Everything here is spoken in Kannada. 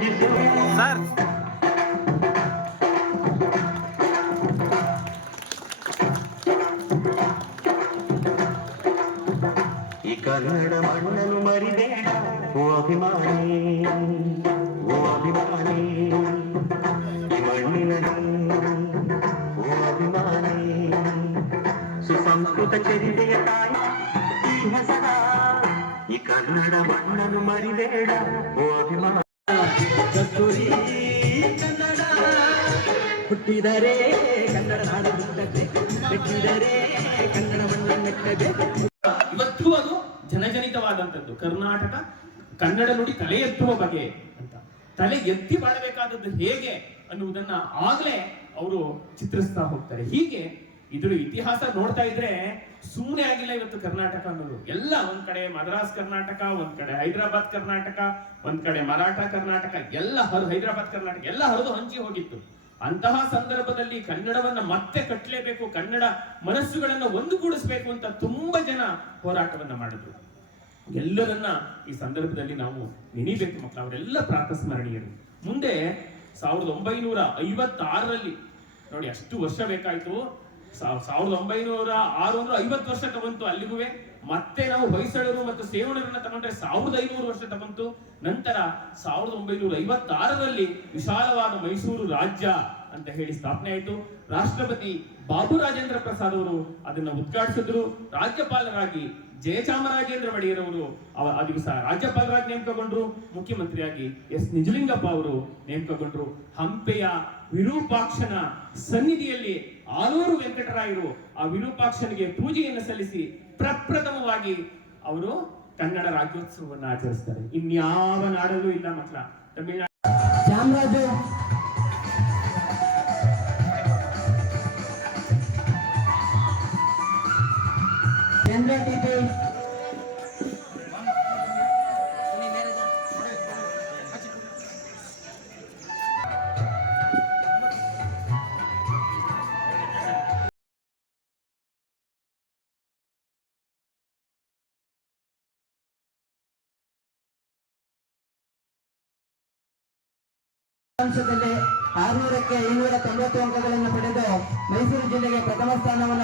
సార్. ఈ కన్నడ మన్నను మరిదేడ ఓ అభిమాని ఓ అభిమాని. మన్నినను ఓ అభిమాని. సుసంస్కృత చరితయ తాయి ఈ కన్నడ మన్నను మరిదేడ ఓ అభిమాని. ಕಸ್ತೂರಿ ಕನ್ನಡ. ಹುಟ್ಟಿದರೆ ಕನ್ನಡ ನಾಡು ಹುಟ್ಟದೆ ಬೆಟ್ಟಿದರೆ ಕನ್ನಡ ಇವತ್ತು ಅದು ಜನಜನಿತವಾದಂಥದ್ದು. ಕರ್ನಾಟಕ ಕನ್ನಡ ನುಡಿ ತಲೆ ಎತ್ತುವ ಬಗೆ ಅಂತ. ತಲೆ ಎತ್ತಿ ಬಾಳಬೇಕಾದದ್ದು ಹೇಗೆ ಅನ್ನುವುದನ್ನ ಆಗ್ಲೇ ಅವರು ಚಿತ್ರಿಸ್ತಾ ಹೋಗ್ತಾರೆ. ಹೀಗೆ ಇದ್ರ ಇತಿಹಾಸ ನೋಡ್ತಾ ಇದ್ರೆ ಸುಮ್ಮನೆ ಆಗಿಲ್ಲ ಇವತ್ತು ಕರ್ನಾಟಕ ಅನ್ನೋದು. ಎಲ್ಲ ಒಂದ್ ಕಡೆ ಮದ್ರಾಸ್ ಕರ್ನಾಟಕ, ಒಂದ್ ಕಡೆ ಹೈದರಾಬಾದ್ ಕರ್ನಾಟಕ, ಒಂದ್ ಕಡೆ ಮರಾಠ ಕರ್ನಾಟಕ, ಎಲ್ಲ ಹೈದರಾಬಾದ್ ಕರ್ನಾಟಕ, ಎಲ್ಲ ಹರಿದು ಹಂಚಿ ಹೋಗಿತ್ತು. ಅಂತಹ ಸಂದರ್ಭದಲ್ಲಿ ಕನ್ನಡವನ್ನ ಮತ್ತೆ ಕಟ್ಟಲೇಬೇಕು ಕನ್ನಡ ಮನಸ್ಸುಗಳನ್ನ ಒಂದುಗೂಡಿಸ್ಬೇಕು ಅಂತ ತುಂಬಾ ಜನ ಹೋರಾಟವನ್ನ ಮಾಡಿದ್ರು. ಎಲ್ಲರನ್ನ ಈ ಸಂದರ್ಭದಲ್ಲಿ ನಾವು ನೆನೀಬೇಕು ಮಕ್ಕಳು, ಅವರೆಲ್ಲ ಪ್ರಾತಸ್ಮರಣೀಯರು. ಮುಂದೆ ಸಾವಿರದ ಒಂಬೈನೂರ ಐವತ್ತಾರರಲ್ಲಿ, ನೋಡಿ, ಅಷ್ಟು ವರ್ಷ ಬೇಕಾಯ್ತು. ಸಾವಿರದ ಒಂಬೈನೂರ ಆರು ಅಂದ್ರೆ ಐವತ್ತು ವರ್ಷ ತಗೊಂತು ಅಲ್ಲಿಗೂ ಮತ್ತೆ ನಾವು ಹೊಯ್ಸಳರು ಮತ್ತು ಸೇವಣರನ್ನ ತಗೊಂಡ್ರೆ ಸಾವಿರದ ಐನೂರು ವರ್ಷ ತಗೊಂತು ನಂತರ ಸಾವಿರದ ಒಂಬೈನೂರ ಐವತ್ತಾರರಲ್ಲಿ ವಿಶಾಲವಾದ ಮೈಸೂರು ರಾಜ್ಯ ಅಂತ ಹೇಳಿ ಸ್ಥಾಪನೆ ಆಯಿತು. ರಾಷ್ಟ್ರಪತಿ ಬಾಬು ರಾಜೇಂದ್ರ ಪ್ರಸಾದ್ ಅವರು ಅದನ್ನು ಉದ್ಘಾಟಿಸಿದ್ರು. ರಾಜ್ಯಪಾಲರಾಗಿ ಜಯಚಾಮರಾಜೇಂದ್ರ ಒಡೆಯರ್ ಅವರು ಆ ದಿವಸ ರಾಜ್ಯಪಾಲರಾಗಿ ನೇಮಕಗೊಂಡ್ರು. ಮುಖ್ಯಮಂತ್ರಿಯಾಗಿ ಎಸ್ ನಿಜಲಿಂಗಪ್ಪ ಅವರು ನೇಮಕಗೊಂಡ್ರು. ಹಂಪೆಯ ವಿರೂಪಾಕ್ಷನ ಸನ್ನಿಧಿಯಲ್ಲಿ ಆಲೂರು ವೆಂಕಟರಾಯರು ಆ ವಿರೂಪಾಕ್ಷನಿಗೆ ಪೂಜೆಯನ್ನು ಸಲ್ಲಿಸಿ ಪ್ರಪ್ರಥಮವಾಗಿ ಅವರು ಕನ್ನಡ ರಾಜ್ಯೋತ್ಸವವನ್ನು ಆಚರಿಸ್ತಾರೆ. ಇನ್ಯಾವ ನಾಡಲ್ಲೂ ಇಲ್ಲ ಮಕ್ಕಳ. ತಮಿಳುನಾಡು ಚಾಮರಾಜು ಚಂದ್ರ ಟಿಪಿ ಅಂಶದಲ್ಲಿ ಆರ್ನೂರಕ್ಕೆ ಐನೂರ ತೊಂಬತ್ತು ಅಂಕಗಳನ್ನು ಪಡೆದು ಮೈಸೂರು ಜಿಲ್ಲೆಗೆ ಪ್ರಥಮ ಸ್ಥಾನವನ್ನು